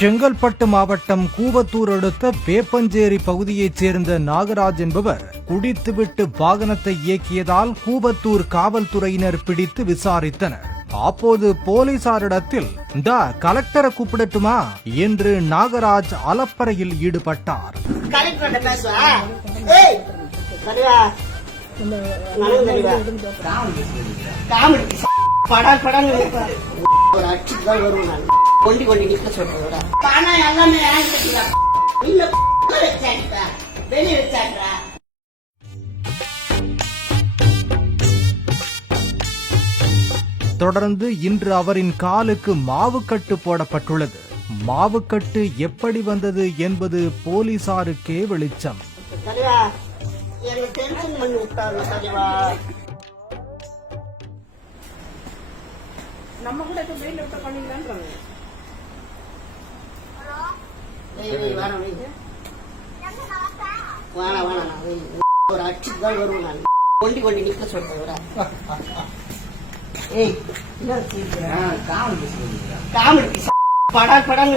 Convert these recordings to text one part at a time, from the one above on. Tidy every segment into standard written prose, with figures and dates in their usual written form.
செங்கல்பட்டு மாவட்டம் கூவத்தூர் அடுத்த பேப்பஞ்சேரி பகுதியைச் சேர்ந்த நாகராஜ் என்பவர் குடித்துவிட்டு வாகனத்தை இயக்கியதால் கூவத்தூர் காவல்துறையினர் பிடித்து விசாரித்தனர். அப்போது போலீசாரிடத்தில் இந்த கலெக்டரை கூப்பிடட்டுமா என்று நாகராஜ் அலப்பறையில் ஈடுபட்டார். தொடர்ந்து இன்று அவரின் காலுக்கு மாவுக்கட்டு போடப்பட்டுள்ளது. மாவுக்கட்டு எப்படி வந்தது என்பது போலீசாருக்கே வெளிச்சம். நம்ம கூட வெயில் விட்ட பண்ணீங்களான்றாங்க. ஒரு அச்சுக்கு தான் வருவேன் நான். கொண்டி கொண்டி நிக்க சொல்றேன். ஏய் காமெடி படா படம்.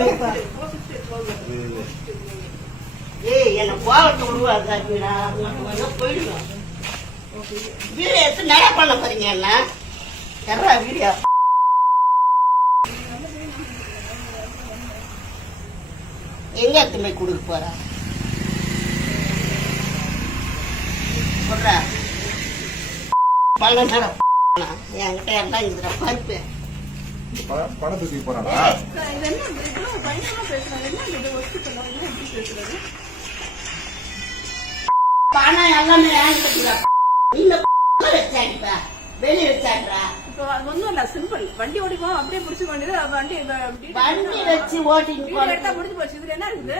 ஏய் என்ன கோவத்தை உருவாக்குறா. போயிடுவோம். வீடியோ எடுத்து நல்லா பண்ண போறீங்க என்ன எறா வீடியோ. எங்க எத்தனை கொடுக்க போற சொல்ற பல நேரம் என்கிட்ட எல்லாம் இதுல பருப்பு பணத்துக்கு போறானா? பணம் எல்லாமே வச்சாடிப்ப வெளியே வச்சாடுறா. ஒன்னும் இல்ல, சிம்பிள். வண்டி ஓடிப்போம் அப்படியே பிடிச்சு வண்டி வச்சு ஓட்டிட்டு முடிஞ்சு போச்சு. இதுல என்ன இருக்குது?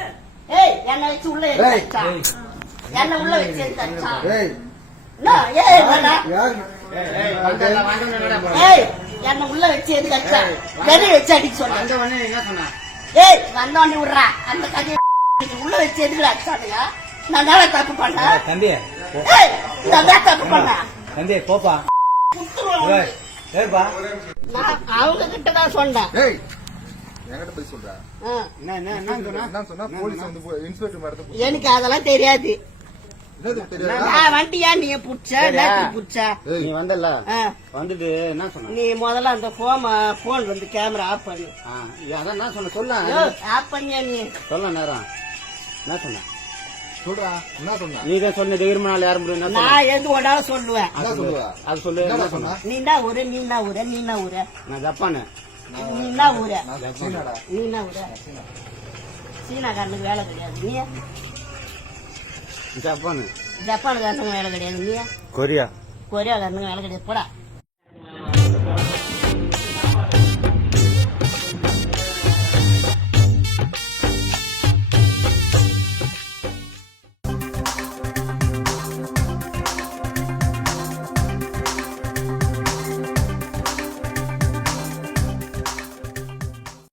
ஏய் என்ன வச்சு உள்ள என்ன உள்ள வச்சு என்ன உள்ள வச்சு எதுக்கு அடிச்சா? வெளியே வச்சு அடிக்க சொன்ன. ஏய் வந்தோடனே விடுறா அந்த கதையை. உள்ள வச்சு எதுக்கு அடிச்சானுங்க? நான் தானே தப்பு பண்ணேன் தம்பி. நான் தான் தப்பு பண்ணேன் தம்பி. போப்பா அவங்க கிட்ட தான் சொன்னேன். எனக்கு அதெல்லாம் தெரியாது. வண்டியா நீ புடிச்சா நீ வந்தல வந்துட்டு என்ன சொன்ன? நீ முதல்ல அந்த போன் வந்து கேமரா ஆஃப் பண்ணு. அதான் என்ன சொன்ன சொல்ல. ஆஃப் பண்ணியா நீ சொல்ல நேரம் என்ன சொன்ன? சொல்றா என்ன சொன்ன? நீ தான் சொன்ன விரும்பினால யாரும் முடியும். நான் எது ஒன்றாலும் சொல்லுவேன். அது சொல்லு. என்ன சொன்ன? நீண்டா ஊரு நீண்டா ஊரு நீண்டா ஊரு. நான் ஜப்பானு. நீண்டா ஊரு நீண்டா ஊரு. சீனாக்காரனுக்கு வேலை கிடையாது. நீ ஜப்பானு. ஜப்பானுக்காரனுக்கு வேலை கிடையாது. நீ கொரியாக்காரனுக்கு வேலை கிடையாது. போடா.